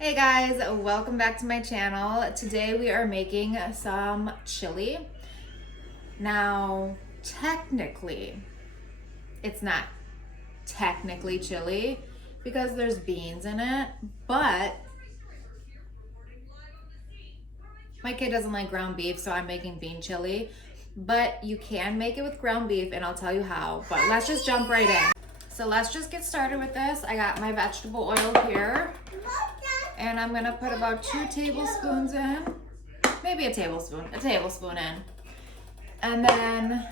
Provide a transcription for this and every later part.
Hey guys, welcome back to my channel. Today we are making some chili. Now, technically, it's not technically chili because there's beans in it, but my kid doesn't like ground beef, so I'm making bean chili. But you can make it with ground beef and I'll tell you how, but let's just jump right in. So let's just get started with this. I got my vegetable oil here. And I'm gonna put about 2 tablespoons in, maybe a tablespoon in. And then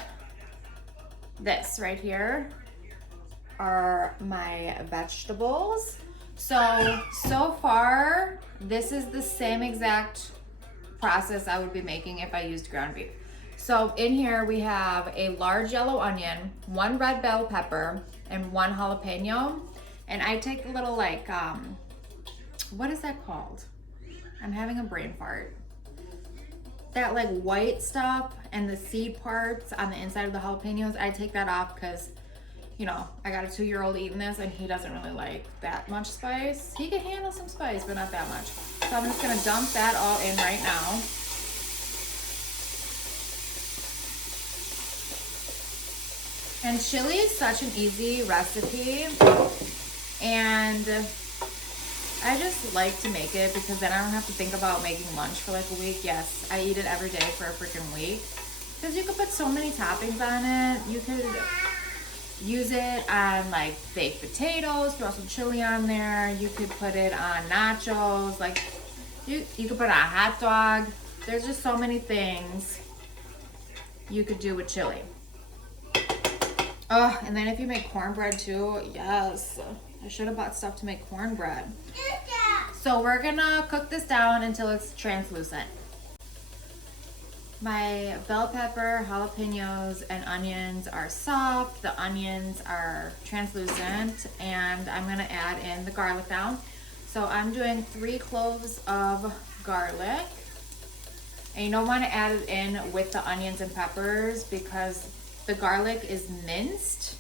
this right here are my vegetables. So far, this is the same exact process I would be making if I used ground beef. So in here we have a large yellow onion, 1 red bell pepper, and 1 jalapeno. And I take a little what is that called? I'm having a brain fart. That like white stuff and the seed parts on the inside of the jalapenos, I take that off because, you know, I got a 2-year-old eating this and he doesn't really like that much spice. He can handle some spice, but not that much. So I'm just gonna dump that all in right now. And chili is such an easy recipe, and I just like to make it because then I don't have to think about making lunch for like a week. Yes, I eat it every day for a freaking week. Because you could put so many toppings on it. You could use it on like baked potatoes, throw some chili on there. You could put it on nachos. Like you could put it on a hot dog. There's just so many things you could do with chili. Oh, and then if you make cornbread too, yes. I should have bought stuff to make cornbread. So we're gonna cook this down until it's translucent. My bell pepper, jalapenos, and onions are soft. The onions are translucent, and I'm gonna add in the garlic now. So I'm doing 3 cloves of garlic. And you don't wanna add it in with the onions and peppers because the garlic is minced.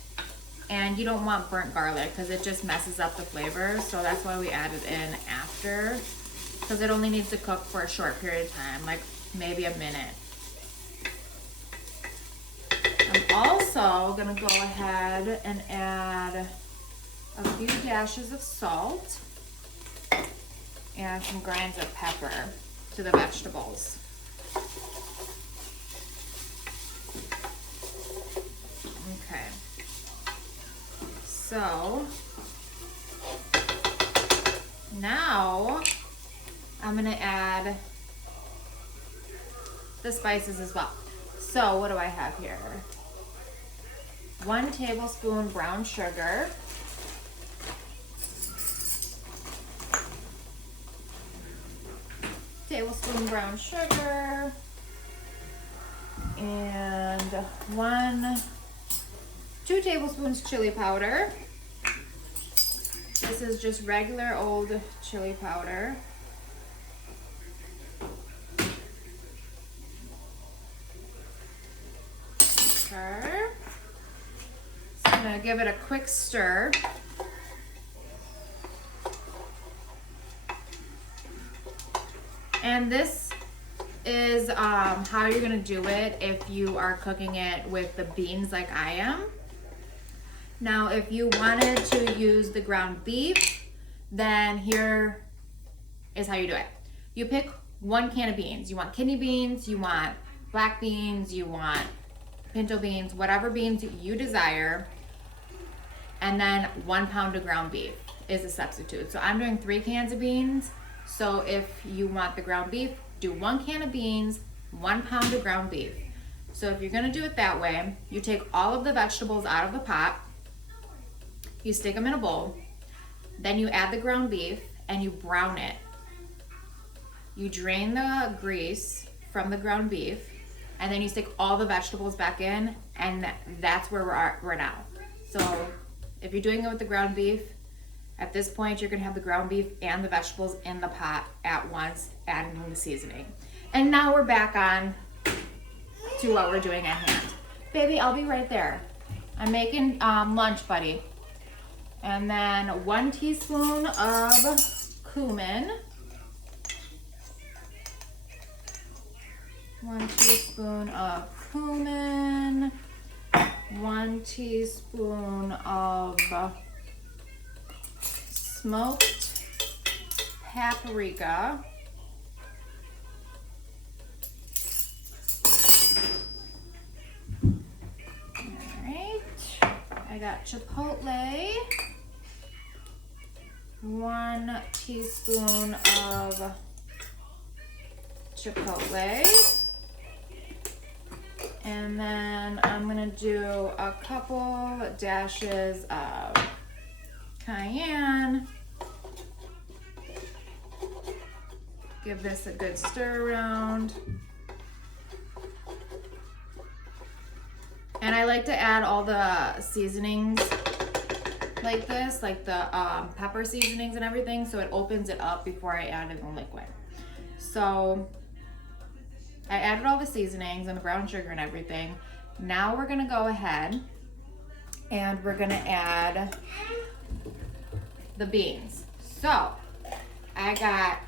And you don't want burnt garlic because it just messes up the flavor. So that's why we add it in after, because it only needs to cook for a short period of time, like maybe a minute. I'm also gonna go ahead and add a few dashes of salt and some grinds of pepper to the vegetables. Okay. So now I'm gonna add the spices as well. So what do I have here? 1 tablespoon brown sugar. Tablespoon brown sugar. And 2 tablespoons chili powder. This is just regular old chili powder. Okay. So I'm gonna give it a quick stir. And this is how you're gonna do it if you are cooking it with the beans like I am. Now, if you wanted to use the ground beef, then here is how you do it. You pick 1 can of beans. You want kidney beans, you want black beans, you want pinto beans, whatever beans you desire. And then 1 pound of ground beef is a substitute. So I'm doing 3 cans of beans. So if you want the ground beef, do 1 can of beans, 1 pound of ground beef. So if you're gonna do it that way, you take all of the vegetables out of the pot, you stick them in a bowl, then you add the ground beef and you brown it. You drain the grease from the ground beef, and then you stick all the vegetables back in, and that's where we're now. So if you're doing it with the ground beef, at this point you're gonna have the ground beef and the vegetables in the pot at once, adding the seasoning. And now we're back on to what we're doing at hand. Baby, I'll be right there. I'm making lunch, buddy. And then 1 teaspoon of cumin. 1 teaspoon of cumin. 1 teaspoon of smoked paprika. Alright, I got chipotle. 1 teaspoon of chipotle. And then I'm gonna do a couple dashes of cayenne. Give this a good stir around. And I like to add all the seasonings like this, like the pepper seasonings and everything, so it opens it up before I add in the liquid. So I added all the seasonings and the brown sugar and everything. Now we're gonna go ahead and we're gonna add the beans. So I got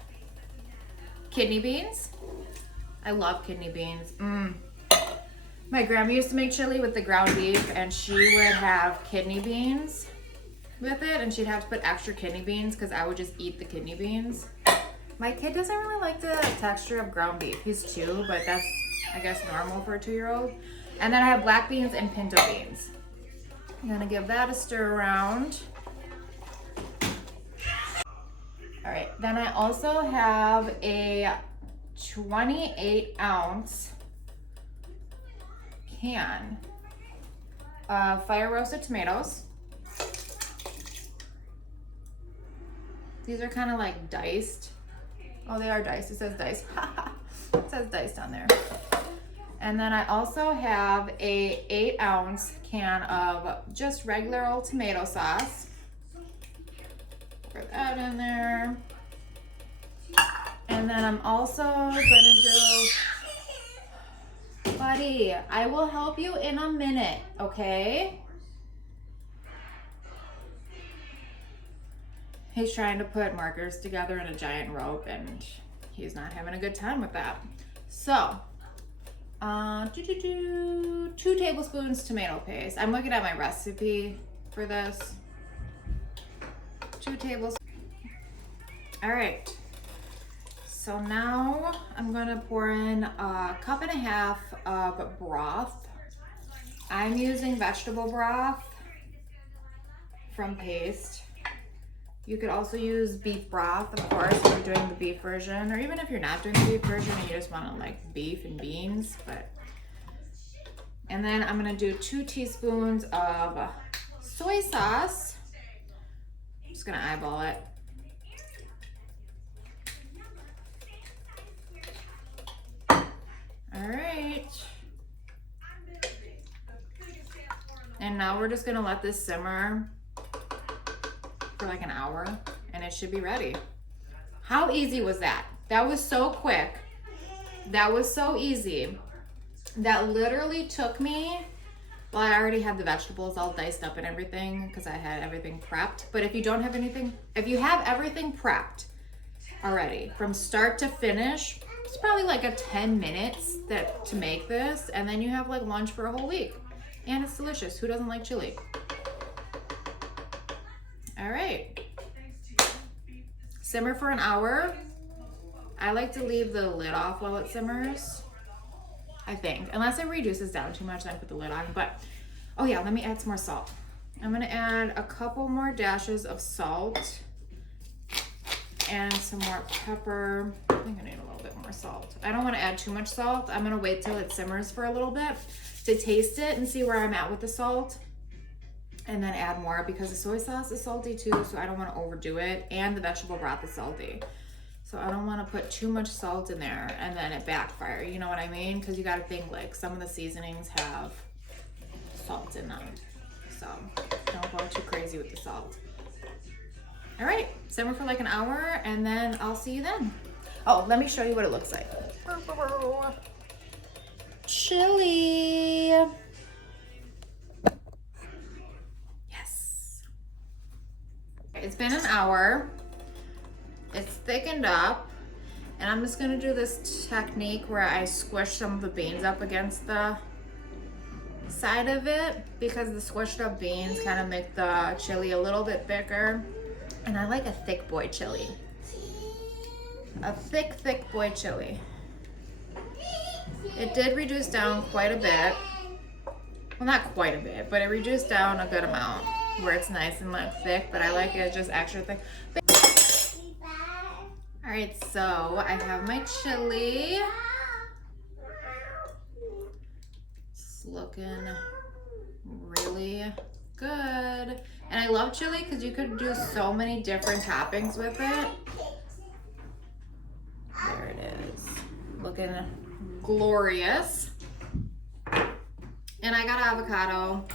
kidney beans. I love kidney beans. My grandma used to make chili with the ground beef, and she would have kidney beans with it, and she'd have to put extra kidney beans because I would just eat the kidney beans. My kid doesn't really like the texture of ground beef. He's 2, but that's, I guess, normal for a 2-year-old. And then I have black beans and pinto beans. I'm gonna give that a stir around. All right, then I also have a 28-ounce can of fire roasted tomatoes. These are kind of like diced. Oh, they are diced. It says diced. It says diced on there. And then I also have a 8-ounce can of just regular old tomato sauce. Put that in there. And then I'm also gonna do, buddy, I will help you in a minute, okay? He's trying to put markers together in a giant rope and he's not having a good time with that. So, 2 tablespoons tomato paste. I'm looking at my recipe for this. 2 tablespoons. All right. So now I'm gonna pour in a 1.5 cups of broth. I'm using vegetable broth from Paste. You could also use beef broth, of course, if you're doing the beef version, or even if you're not doing the beef version and you just want to like beef and beans. And then I'm gonna do 2 teaspoons of soy sauce. I'm just gonna eyeball it. All right. And now we're just gonna let this simmer for like an hour and it should be ready. How easy was that? That was so quick. That was so easy. That literally took me, well, I already had the vegetables all diced up and everything because I had everything prepped. But if you don't have anything, if you have everything prepped already from start to finish, it's probably like a 10 minutes to make this, and then you have like lunch for a whole week. And it's delicious. Who doesn't like chili? All right. Simmer for an hour. I like to leave the lid off while it simmers, I think. Unless it reduces down too much, then I put the lid on. But, oh yeah, let me add some more salt. I'm gonna add a couple more dashes of salt and some more pepper. I think I need a little bit more salt. I don't wanna add too much salt. I'm gonna wait till it simmers for a little bit to taste it and see where I'm at with the salt, and then add more because the soy sauce is salty too, so I don't want to overdo it, and the vegetable broth is salty. So I don't want to put too much salt in there and then it backfire, you know what I mean? Because you got to think like some of the seasonings have salt in them. So don't go too crazy with the salt. All right, simmer for like an hour and then I'll see you then. Oh, let me show you what it looks like. Chili. Yes. It's been an hour. it's thickened up. And I'm just gonna do this technique where I squish some of the beans up against the side of it, because the squished up beans kind of make the chili a little bit thicker. And I like a thick boy chili. A thick boy chili. It did reduce down quite a bit. Well, not quite a bit, but it reduced down a good amount where it's nice and like thick, but I like it just extra thick. All right, so I have my chili. It's looking really good. And I love chili because you could do so many different toppings with it. There it is, looking glorious. And I got avocado.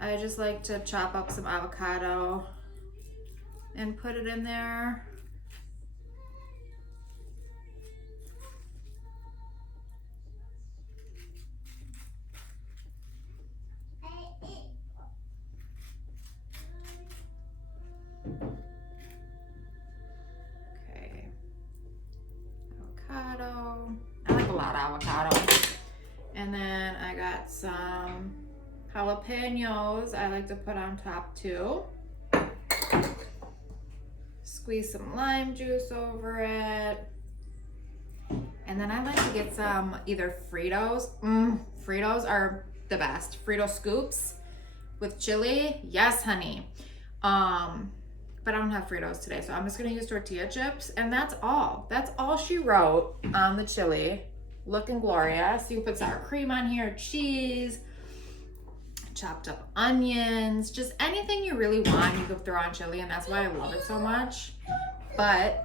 I just like to chop up some avocado and put it in there. Okay, avocado. I like a lot of avocado. And then I got some jalapenos I like to put on top too. Squeeze some lime juice over it. And then I like to get some either Fritos. Fritos are the best. Frito scoops with chili. Yes, honey. But I don't have Fritos today, so I'm just gonna use tortilla chips, and that's all. That's all she wrote on the chili. Looking glorious. You can put sour cream on here, cheese, chopped up onions, just anything you really want you can throw on chili, and that's why I love it so much. But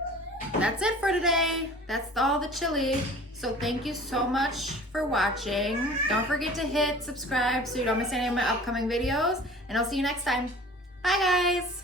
that's it for today. That's all the chili. So thank you so much for watching. Don't forget to hit subscribe so you don't miss any of my upcoming videos, and I'll see you next time. Bye guys.